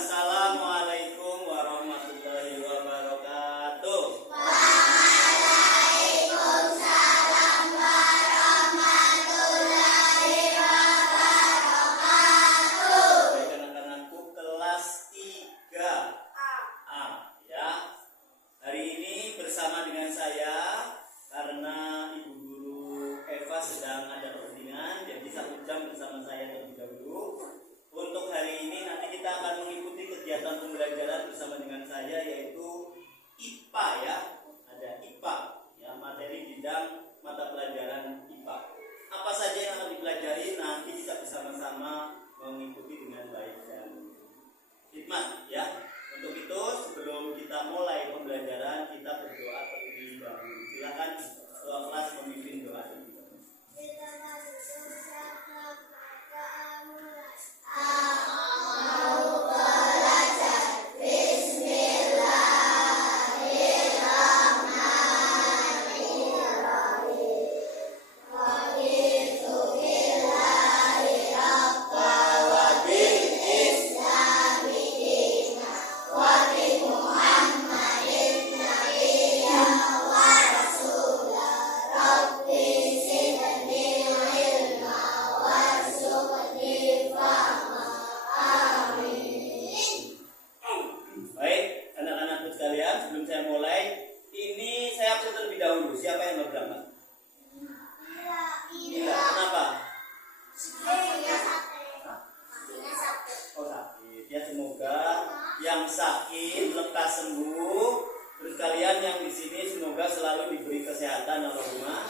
Assalamualaikum warahmatullahi wabarakatuh. Waalaikumsalam warahmatullahi wabarakatuh. Baik anak-anakku kelas 3 A ya. Hari ini bersama dengan saya karena Ibu Guru Eva sedang ada pertandingan, jadi 1 jam bersama saya terlebih dahulu. Untuk hari ini nanti kita akan mengikuti kegiatan pembelajaran bersama dengan saya yaitu IPA ya. Ada IPA ya, materi bidang mata pelajaran IPA. Apa saja yang akan dipelajari nanti kita bersama-sama mengikuti dengan baik dan hikmat ya. Untuk itu sebelum kita mulai pembelajaran kita berdoa terlebih dahulu. Silakan ketua kelas memimpin doa terlebih dahulu. Baik, anak-anakku sekalian, sebelum saya mulai, ini saya absen terlebih dahulu. Siapa yang mau berangkat? Mila. Kenapa? Oh sakit. Ya semoga yang sakit lekas sembuh. Terus kalian yang di sini semoga selalu diberi kesehatan Allahumma.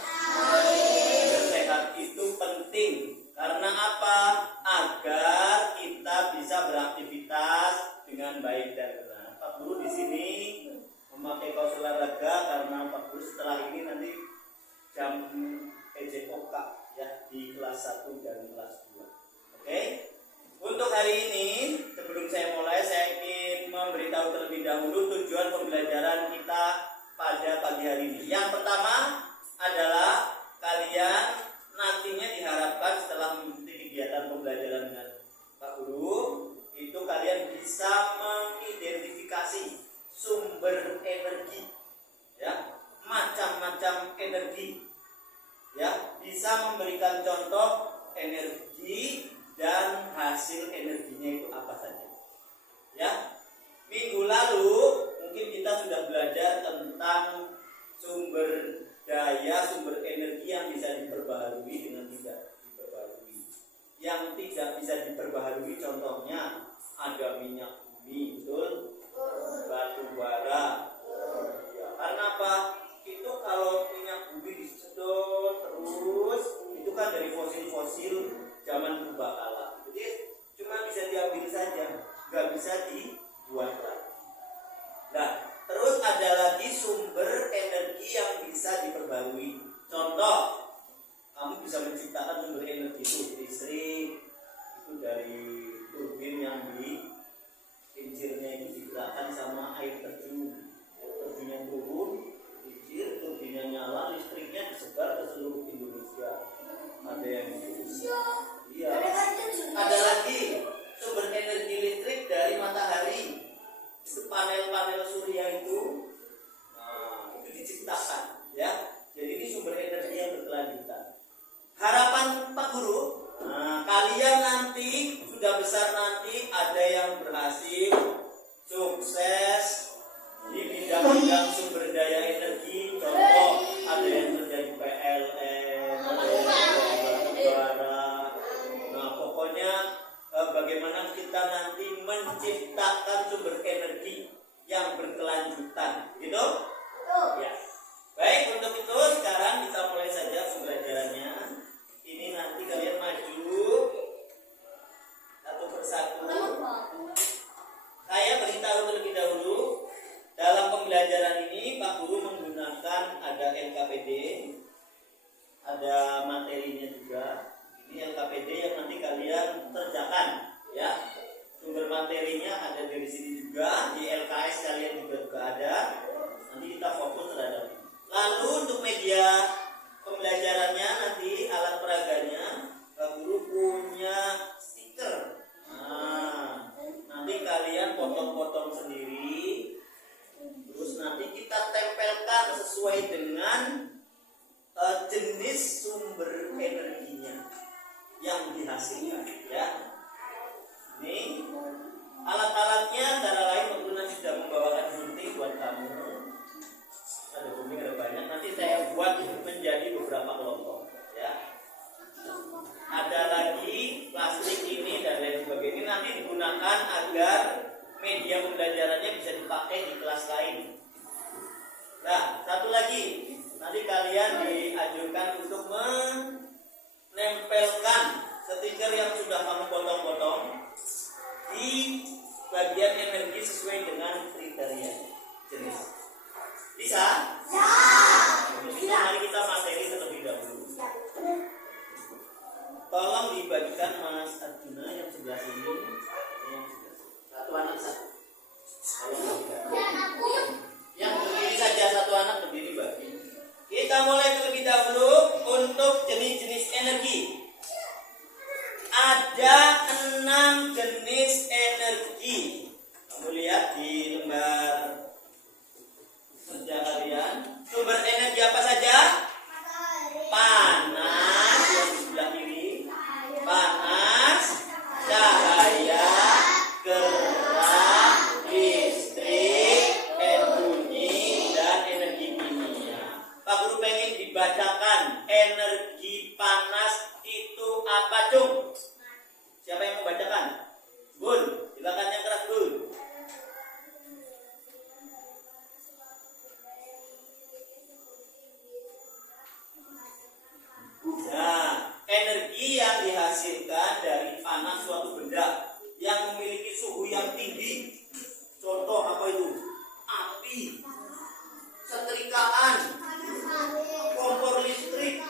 Sehat itu penting. Karena apa? Agar kita bisa beraktivitas dengan baik dan benar. Pak Guru di sini memakai kaos olahraga karena Pak Guru setelah ini nanti jam EJOK ya di kelas 1 dan kelas 2. Oke? Untuk hari ini sebelum saya mulai saya ingin memberitahu terlebih dahulu tujuan pembelajaran kita pada pagi hari ini. Yang pertama adalah kalian nantinya diharapkan setelah mengikuti kegiatan pembelajaran dengan Pak Guru itu kalian bisa mengidentifikasi sumber energi ya, macam-macam energi ya, bisa memberikan contoh energi dan hasil energinya itu apa saja ya. Minggu lalu mungkin kita sudah belajar tentang sumber daya, sumber energi yang bisa diperbaharui dengan tidak diperbaharui. Yang tidak bisa diperbaharui contohnya ada minyak bumi, betul? Batu bara. Ya, karena apa? Itu kalau minyak bumi disedot terus, itu kan dari fosil-fosil zaman purbakala. Jadi cuma bisa diambil saja, nggak bisa dibuat lagi. Nah, terus ada lagi sumber energi yang bisa diperbarui. Contoh, kamu bisa menciptakan sumber energi itu listrik, itu dari turbin yang di kincirnya itu digerakkan sama air terjun. Terjunnya turun, kincir, turbinnya nyala, listriknya disebar ke seluruh Indonesia. Ada yang di iya. Ada lagi sumber energi listrik dari matahari. Itu panel-panel surya itu, nah, itu diciptakan ya. Jadi ini sumber energi yang berkelanjutan. Harapan Pak Guru, nah, kalian nanti sudah besar nanti ada yang berhasil sukses di bidang-bidang sumber daya energi. Contoh ada yang kerja di PLN, ada yang kerja di batubara. Nah pokoknya bagaimana kita nanti menciptakan sumber energi yang berkelanjutan, gitu? Ya. Baik, untuk itu sekarang kita mulai saja pembelajarannya. Ini nanti kalian maju satu persatu. Saya beritahu terlebih dahulu dalam pembelajaran ini Pak Guru menggunakan ada LKPD, ada materinya juga. Ini LKPD yang nanti kalian kerjakan ya. Sumber materinya ada dari sini juga, di LKS kalian juga ada. Nanti kita fokus terhadap ini. Lalu untuk media pembelajarannya nanti alat peraganya Pak Guru punya stiker. Nah, nanti kalian kalian potong-potong sendiri. Terus nanti kita tempelkan sesuai dengan jenis sumber energinya yang dihasilkan, ya. Ini alat-alatnya antara lain Luna sudah membawakan gunting buat kamu. Ada gunting ada banyak. Nanti saya buat menjadi beberapa kelompok, ya. Ada lagi plastik ini dan lain sebagainya. Ini nanti digunakan agar media pembelajarannya bisa dipakai di kelas lain. Nah, satu lagi, nanti kalian dianjurkan untuk menempelkan stiker yang sudah kamu potong-potong di bagian energi sesuai dengan kriteria jenis. Bisa? Ya. Mari kita materi terlebih dahulu. Tolong dibagikan Mas Arjuna yang sebelah sini. Satu anak satu. Yang berdiri saja satu anak berdiri bagi. Kita mulai terlebih dahulu untuk jenis-jenis energi. Ada 6 jenis energi. Kamu lihat di lembar kerja kalian. Sumber energi apa saja? Panas yang di sebelah kiri. Panas, cahaya, gerak, listrik, bunyi, dan energi kimia. Pak Guru pengen dibacakan energi panas itu apa, Cung? Siapa yang membacakan? Bun, silakan yang keras, Bun. Nah, energi yang dihasilkan dari panas suatu benda yang memiliki suhu yang tinggi. Contoh apa itu? Api, setrikaan, kompor listrik,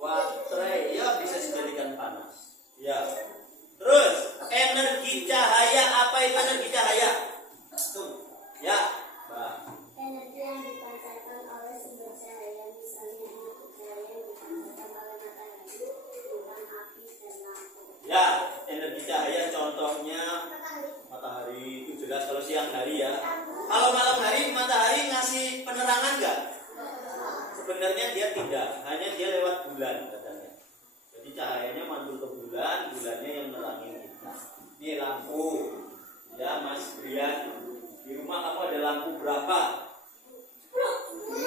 baterai, ya bisa dijadikan panas. Ya. Terus energi cahaya, apa itu energi cahaya? Tuh, ya, Mbak. Energi yang dipancarkan oleh sumber cahaya, misalnya energi cahaya yang dipancarkan oleh matahari, bukan api dan lampu. Ya, energi cahaya contohnya matahari, itu jelas kalau siang hari ya. Kalau malam hari matahari ngasih penerangan enggak? Sebenarnya dia tidak, hanya dia lewat bulan katanya. Jadi cahayanya mantul ke bulan, bulannya yang nerangin kita. Ini lampu, ya Mas Brian. Di rumah kamu ada lampu berapa? Di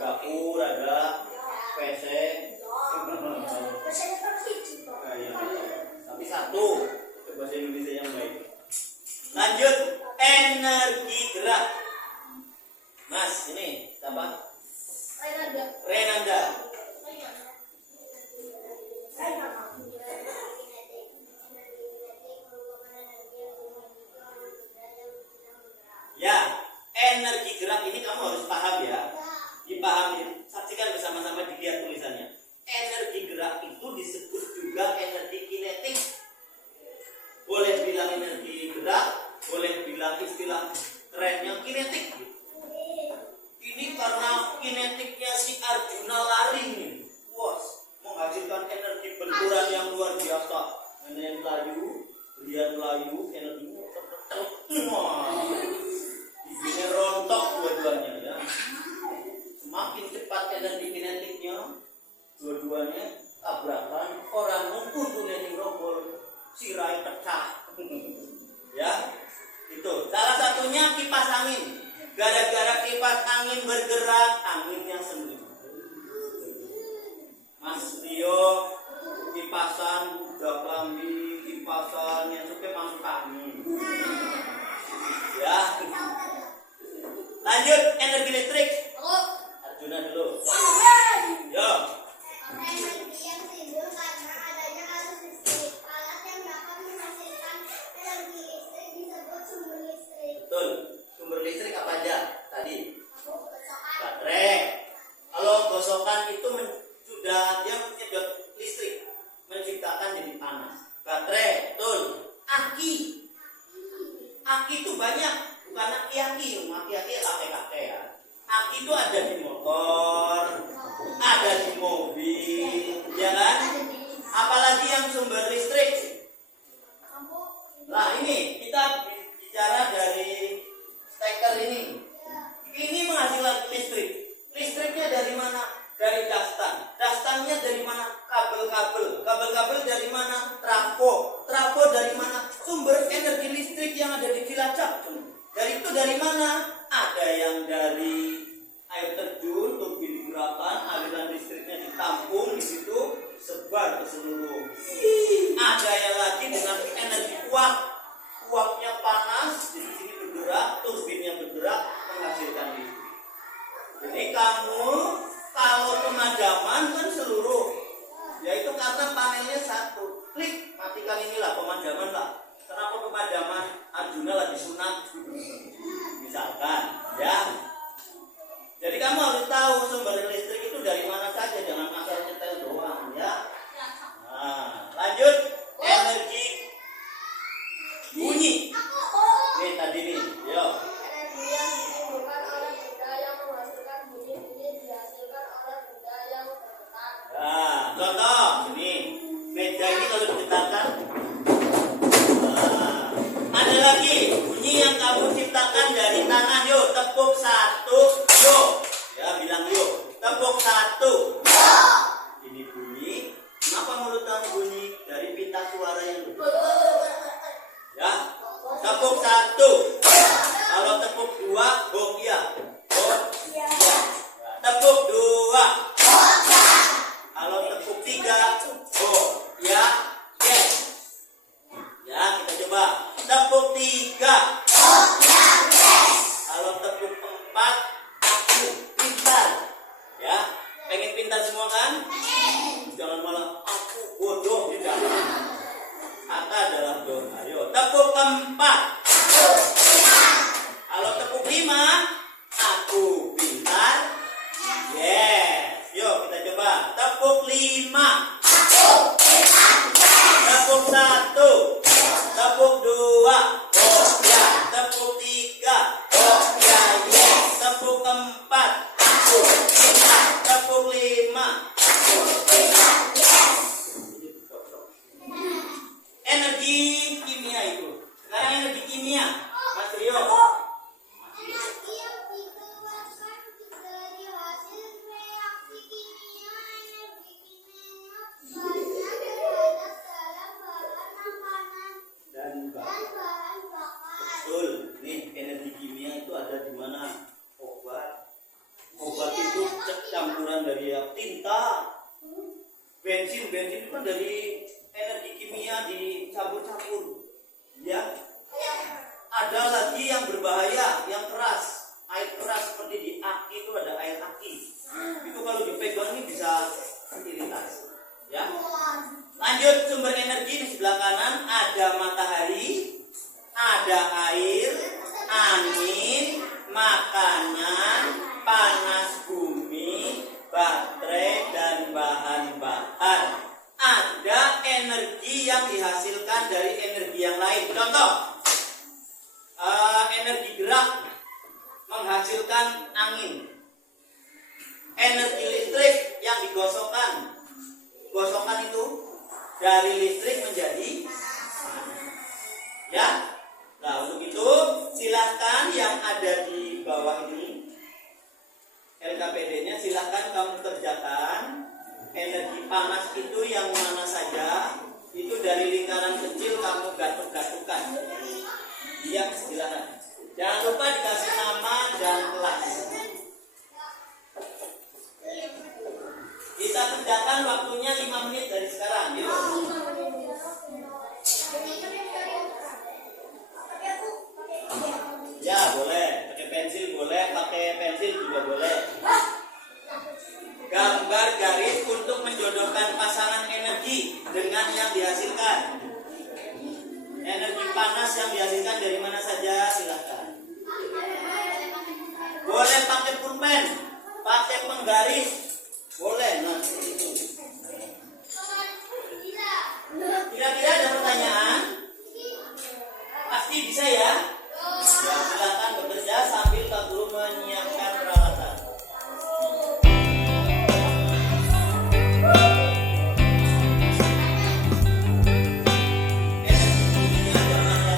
dapur ada, PC. Tapi satu, itu bahasa Indonesia yang baik. Lanjut, energi gerak. Mas, ini siapa? Renanda. Ya, energi gerak ini kamu harus paham ya. Dipahami, saksikan bersama-sama, dilihat tulisannya. Energi gerak itu disebut juga energi kinetik. Boleh bilang energi gerak, boleh bilang istilah kerennya kinetik. Ini karena kinetiknya si Arjuna lari nih. Wah, menghasilkan energi benturan yang luar biasa. Nenek layu, Brian layu, energinya bikinnya rontok dua-duanya ya. Semakin cepat energi kinetiknya, dua-duanya tabrakan, orang ngumpul tuh nenek rombol, sirai pecah. Ya, itu. Salah satunya kipas angin. Gara-gara kipas angin bergerak, anginnya sendiri. Mas Rio, kipasan, udah kelambi, kipasan yang suka masuk angin. Ya. Lanjut, energi listrik. Arjuna dulu. Yo. Energi yang timbul karena adanya arus listrik. Alat yang dapat menghasilkan energi listrik disebut sumber listrik. Betul. Sumber listrik apa aja tadi? Baterai. Kalau gosokan itu sudah dia menyedot listrik, menciptakan jadi panas. Baterai, betul. Aki. Aki itu banyak, bukan aki-aki. Aki-aki kakek-kakek ya. Aki itu ada di motor, ada di mobil, ya kan? Apalagi yang sumber listrik. Nah ini kita bicara dari steker ini. Ini menghasilkan listrik. Listriknya dari mana? Dari dastan. Dastannya dari mana? Kabel-kabel. Kabel-kabel dari mana? Trafo. Trafo dari mana? Sumber energi listrik yang ada di Cilacap. Dari itu dari mana? Ada yang dari air terjun, turbin digerakkan, aliran listriknya ditampung di situ, sebar ke seluruh. Ada yang lagi dengan energi uap. Uapnya panas, di sini bergerak, turbinnya bergerak, menghasilkan listrik. Jadi kamu kalau pemadaman kan seluruh, yaitu karena panelnya satu, klik matikan inilah pemadaman lah. Kenapa pemadaman? Arjuna lagi sunat, misalkan, ya. Jadi kamu harus tahu sumber listrik itu dari mana saja, jangan asal nyetel doang, ya. Nah, lanjut energi bunyi. Nih tadi nih, yo. Energi yang ditimbulkan oleh benda yang menghasilkan bunyi-bunyi dihasilkan oleh benda yang bergetar. Nah, contoh ini meja ini kalau digetarkan. Nah, ada lagi bunyi yang kamu ciptakan dari tanah, yuk tepuk satu, yuk. Ya bilang yuk, tepuk satu. Ini bunyi. Kenapa mulut kamu bunyi? Dari pita suara yang ya, tepuk satu. Kalau tepuk dua, bok ya. Bok ya. Tepuk dua. Kalau tepuk tiga, bok ya. Yes. Ya, kita coba. Tepuk tiga. Kalau tepuk empat, aku pintar. Ya, pengen pintar semua kan? Jangan malah aku bodoh, tidak. Kata dalam doa. Ayo, tepuk keempat. Kalau tepuk lima, aku pintar. Yes. Yuk kita coba. Tepuk lima. Tepuk satu. Tepuk dua. Oh ya. Tepuk tiga. Oh ya. Yes. Tepuk keempat. Aku pintar. Tepuk lima. Aku pintar. Yes. Energi kimia itu. Sekarang energi kimia, Mas Rio. Energi yang dikeluarkan dari hasil reaksi kimia, energi kimia banyak terhadap dalam bahan makanan Dan dan bahan bakar. betul. Nih energi kimia itu ada di mana? Obat. Obat itu campuran dari tinta. Bensin itu kan dari energi kimia dicampur-campur. Ya. Ada lagi yang berbahaya, yang keras, air keras seperti di aki itu ada air aki. Itu kalau dipegang ini bisa iritasi. Ya. Lanjut sumber energi di sebelah kanan ada matahari, ada air, angin, makanan, panas bumi, baterai dan bahan bakar. Ada energi yang dihasilkan dari energi yang lain. Contoh, energi gerak menghasilkan angin. Energi listrik yang digosokkan, gosokkan itu dari listrik menjadi ya. Nah untuk itu silahkan yang ada di bawah ini LKPD-nya silahkan kamu kerjakan. Energi panas itu yang mana saja, itu dari lingkaran kecil kamu gatuk-gatukan. Iya, silakan. Jangan lupa dikasih nama dan kelas. Kita kerjakan waktunya 5 menit dari sekarang. Yuk. Ya boleh, pakai pensil boleh, pakai pensil juga boleh. Gambar garis untuk menjodohkan pasangan energi dengan yang dihasilkan. Energi panas yang dihasilkan dari mana saja silahkan. Boleh pakai pulpen, pakai penggaris, boleh. Nah itu. Kira-kira ada pertanyaan? Pasti bisa ya? Ya silakan bekerja sambil Pak Guru menyiapkan peralatan. Energi bunyinya ada mana?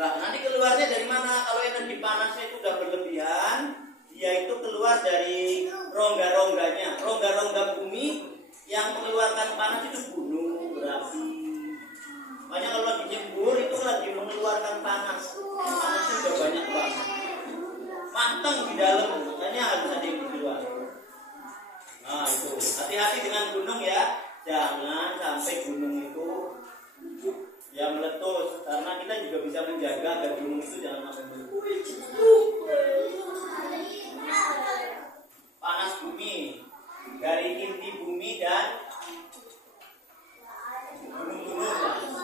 Nah, nanti keluarnya dari mana? Kalau energi panasnya itu udah berlebihan, dia itu keluar dari rongga-rongganya. Rongga-rongga bumi yang mengeluarkan panas itu gunung berapi. Makanya kalau lagi nyembur itu lagi mengeluarkan panas. Panasnya udah banyak banget. Mateng di dalam, makanya harus ada yang di luar. Nah itu, hati-hati dengan gunung ya. Jangan sampai gunung itu ya meletus, karena kita juga bisa menjaga agar gunung itu jangan sampai meletus. Panas bumi dari inti bumi dan gunung-gunung.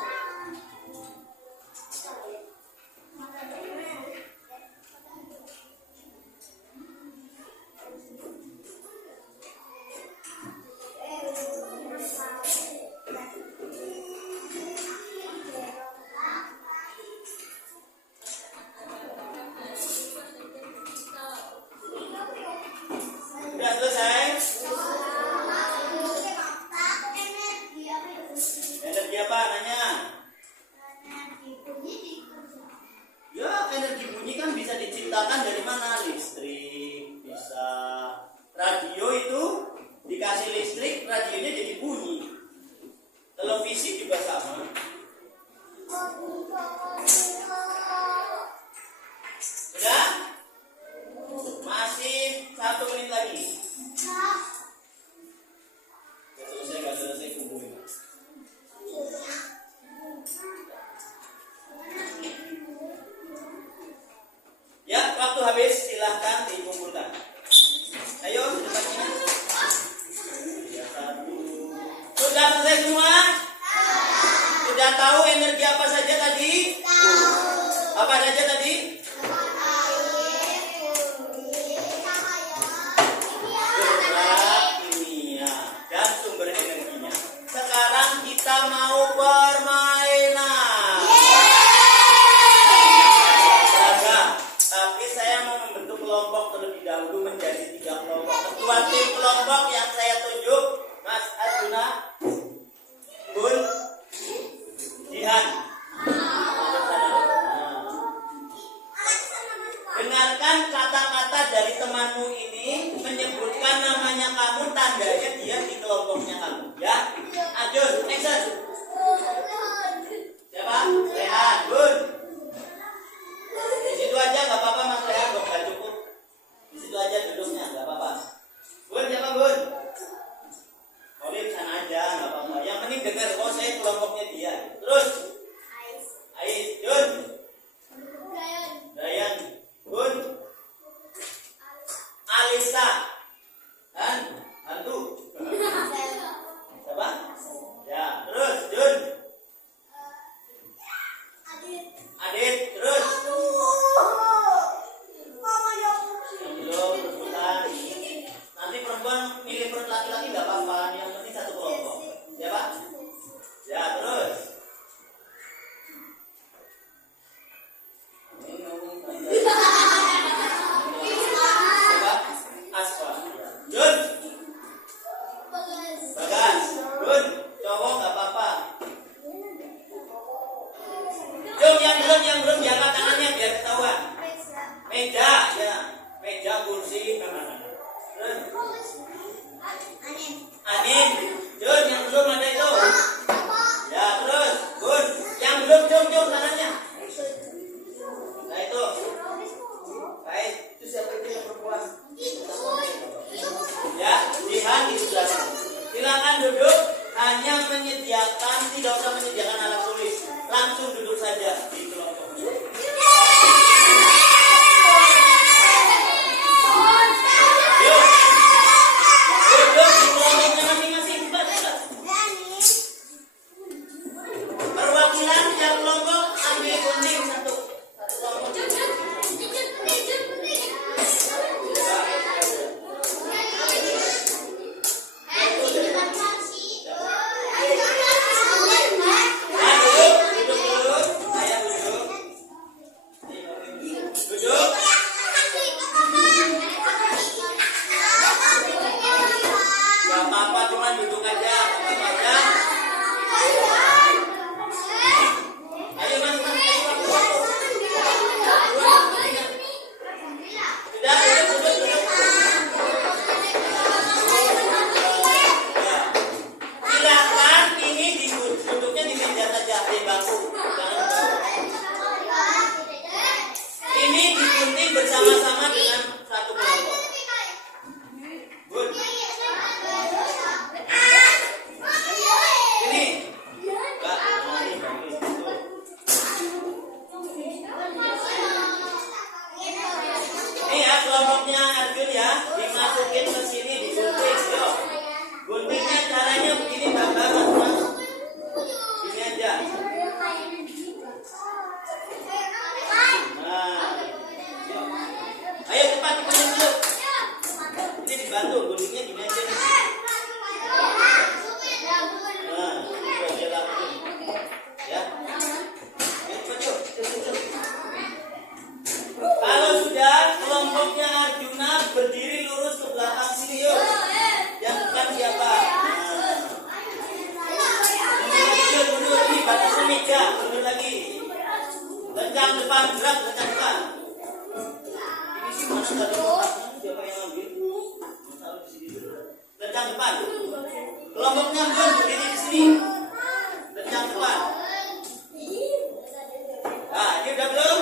Sudah selesai? Energi apa nanya? Ya, energi bunyi kan bisa diciptakan dari mana? Listrik, bisa. Radio itu dikasih listrik, radionya jadi bunyi. Televisi juga sama. Sudah? Masih 1 menit lagi. Gak selesai kumpulin. Ya, waktu habis, silahkan dikumpulkan. Ayo, secepatnya. Ya, 1. Sudah selesai semua? Sudah tahu energi apa saja tadi? Apa saja tadi? Kimia dan sumber energinya. Sekarang kita mau permainan. Tapi saya mau membentuk kelompok terlebih dahulu menjadi 3 kelompok. Ketua tim kelompok yang saya tunjuk, Mas Arjuna, Bun, Jihan. Dengarkan kata-kata dari temanmu ini, menyebutkan namanya kamu, tandanya dia di kelompoknya kamu. Ya, Ajun, action. Siapa? Rehan, Bun. Di situ aja nggak apa-apa Mas Rehan, nggak cukup. Di situ aja duduknya, nggak apa-apa. Bun, siapa Bun? Boleh sana aja, nggak apa-apa. Yang penting dengar, oh saya kelompoknya dia. Terus, Ais, Jun, Dayan, Bun, Alisa, Han, Hantu. Siapa? Ya, terus. gunting bersama-sama dengan satu kelompok. Good. Ini. Enggak, nah, ini bagus itu. Ini ya kelompoknya Arjun ya, dimasukin ke sini digunting. Yo. Guntingnya caranya begini Bapak, Mas. Ini aja. Nah. Yo. Ayo cepat digunting dulu. Ini dibantu guntingnya gini aja. Nah, itu aja langsung. Ya. Ayo cepat yuk. Kalau sudah kelompoknya Arjuna berdiri lurus ke belakang sini yuk. Yang bukan siapa? Mundur ini batasnya meja, mundur lagi. Lencang depan, gerak lencang depan. Ini sih mana tadi kotaknya? Siapa yang ambil? Taruh di sini dulu. Lencang depan. Kelompoknya belum berdiri di sini. Lencang depan. Nah, ini udah belum?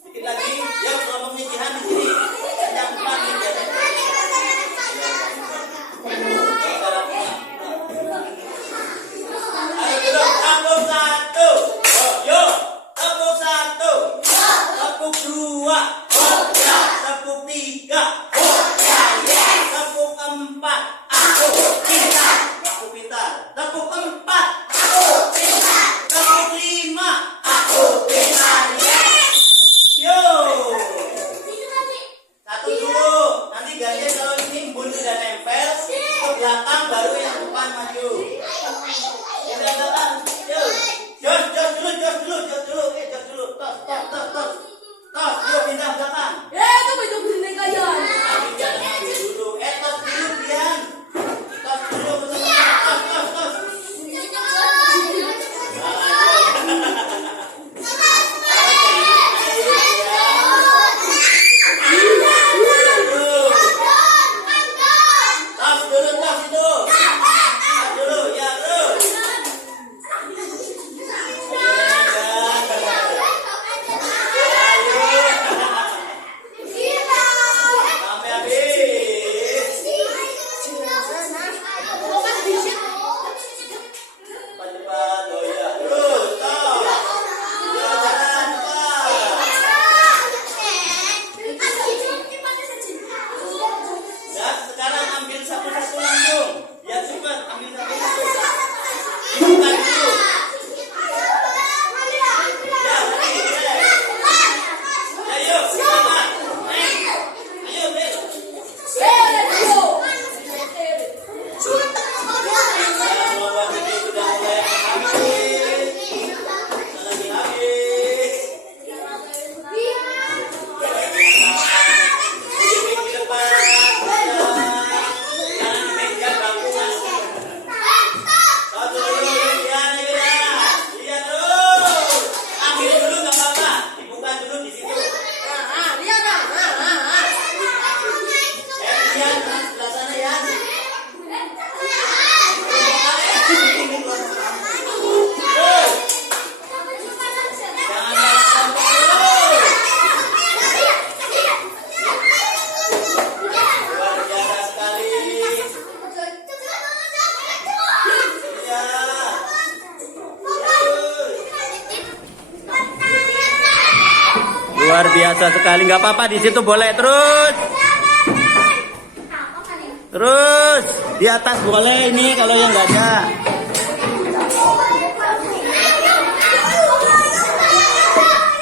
Sedikit lagi. Ya, kelompoknya Jihan di sini. Lencang depan nih. Ayo dulu, tepuk satu. Yo, tepuk satu. Tepuk dua. Ya, tepuk tiga. Ya, tepuk empat. Aku pintar. Aku pintar. Tepuk empat. Aku pintar. Tepuk lima. Aku pintar. Yo. Satu dulu. Nanti gantian kalau ini embun sudah nempel ke belakang baru yang depan maju. Yang belakang. Yo. Jos dulu. Jos dulu. Tos. Tos, yuk pindah belakang. Tapi jangan maju dulu. Tos dulu Dian. Tos dulu bersama. Tos. Tos dulu itu. Tos dulu, ya terus. Sampai habis. Cepat. Oh ya. Terus, tos. Ya, jalan cepat. Ya, sekarang ambil satu-satu langsung. Ya, cepat. Ambil satu-satu. Bukan dulu. Ya, lagi. Ayo, sama. Ayo, Bel. Kelompok ini sudah mulai habis. Lagi habis. Sedikit ke depan. Jangan meja bangku masuk. Satu dulu, Dian, Lihat terus. Ambil dulu nggak apa-apa. Dibuka dulu di situ. Dian, sebelah sana ya. Terus. Jangan malah dulu. Luar biasa sekali. Ya. Luar biasa sekali. Nggak apa-apa di situ boleh terus. Terus di atas boleh ini kalau yang nggak ada.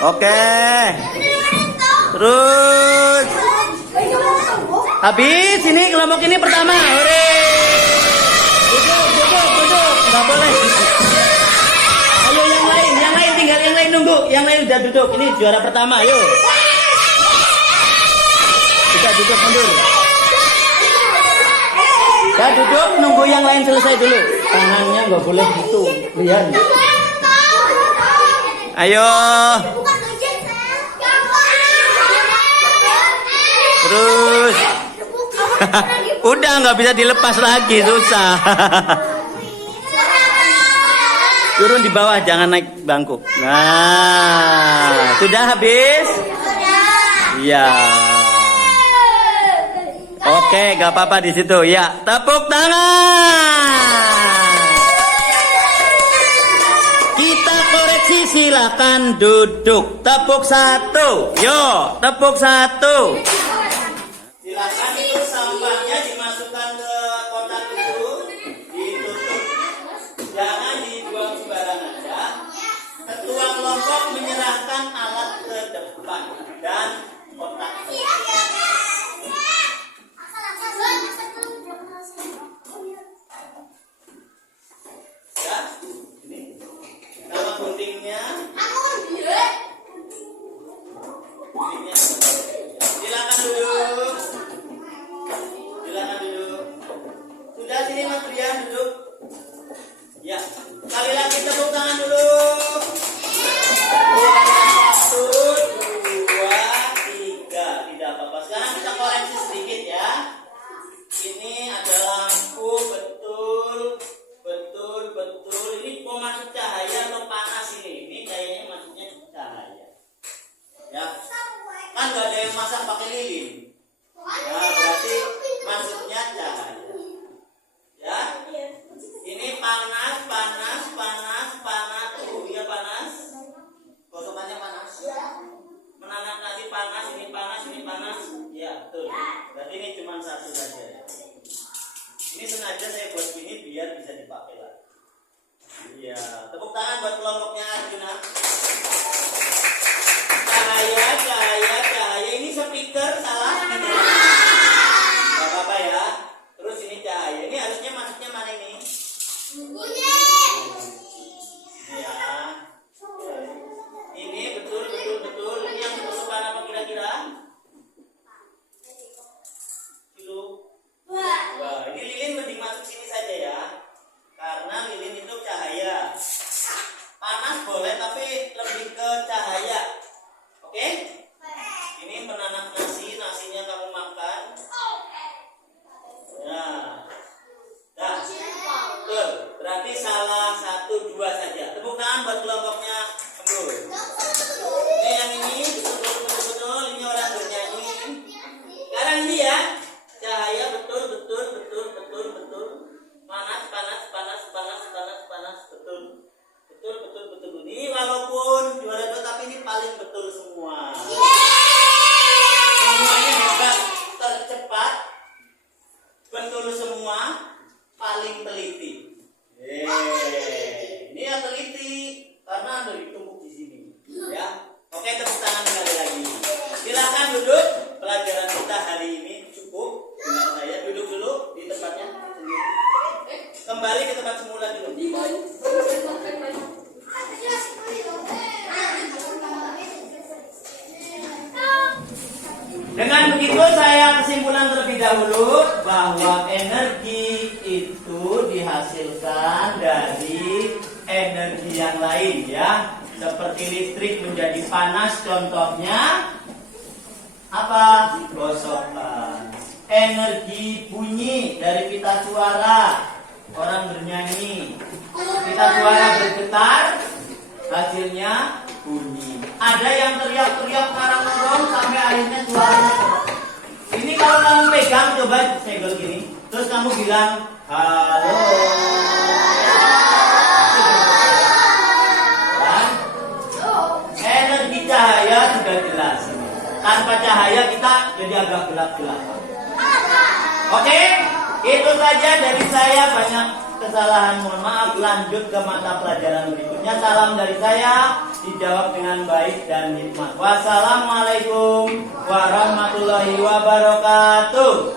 Oke. Terus habis ini kelompok ini pertama. Hore. Duduk. Nggak boleh. Ayo yang lain tinggal yang lain nunggu. Yang lain udah duduk. Ini juara pertama. Ayo. Kita duduk mundur. Ya duduk nunggu yang lain selesai dulu. Tangannya nggak boleh gitu. Lihat. Ayo. Terus. Udah nggak bisa dilepas lagi, susah. Turun di bawah, jangan naik bangku. Nah, sudah habis. Iya. Oke, gak apa-apa di situ. Ya, tepuk tangan. Kita koreksi, silakan duduk. Tepuk satu. Yo, tepuk satu. Silakan itu sampahnya dimasukkan ke kotak itu, ditutup. Jangan dibuang sembarangan ya. Ketua kelompok menyerahkan alat ke depan dan kotak. Ya, ini. Kalau guntingnya, silakan duduk. Silakan duduk. Sudah sini Mas Brian duduk. Ya, sekali lagi tepuk tangan dulu. Satu, dua, tiga. Tidak apa-apa. Sekarang kita koreksi sedikit ya. Ini ada lampu, betul. Ini mau masuk cahaya atau panas ini? Ini kayaknya masuknya cahaya. Ya, kan nggak ada yang masak pakai lilin. Nah, berarti masuknya cahaya. Ya, ini panas. Iya panas. Gosokannya panas. Menanak nasi panas, ini panas. Ya, betul. Berarti ini cuma satu saja. Ini sengaja saya buat gini biar bisa dipakai lagi. Iya, tepuk tangan buat kelompoknya Arjuna. Cahaya. Ini speaker salah. Gak apa-apa ya. Terus ini cahaya. Ini harusnya masuknya mana ini? Ya. Ini betul. Ini yang dimasukkan apa kira-kira? Kilo. Wah, ini lilin mending masuk sini saja ya. Karena lilin itu cahaya. Panas boleh tapi lebih ke cahaya. Oke? Ini menanak nasinya kamu makan. Nah. Dah. Betul. Berarti salah 1, 2 saja. Tepuk tangan buat kelompoknya Embul. Ini yang ini betul. Ini orang bernyanyi. Sekarang ini ya. Cahaya betul. Betul. Ini walaupun juara 2 tapi ini paling betul semua. Semuanya hebat, tercepat, betul semua, paling teliti. Ini yang teliti karena ada ditumpuk di sini. Ya, oke tepuk tangan sekali lagi. Silakan duduk. Pelajaran kita hari ini cukup. Dengan saya duduk dulu di tempatnya sendiri. Kembali ke tempat semula dulu. Dengan begitu saya kesimpulan terlebih dahulu bahwa energi itu dihasilkan dari energi yang lain ya. Seperti listrik menjadi panas contohnya apa? Gosokan. Energi bunyi dari pita suara, orang bernyanyi. Pita suara bergetar, hasilnya bunyi. Ada yang teriak-teriak karang-karang sampai akhirnya suaranya. Ini kalau kamu pegang, coba segel gini, terus kamu bilang halo. Dan energi cahaya sudah jelas. Tanpa cahaya kita jadi agak gelap-gelap. Oke, itu saja dari saya. Banyak kesalahan, mohon maaf. Lanjut ke mata pelajaran berikutnya. Salam dari saya, dijawab dengan baik dan hikmat. Wassalamualaikum warahmatullahi wabarakatuh.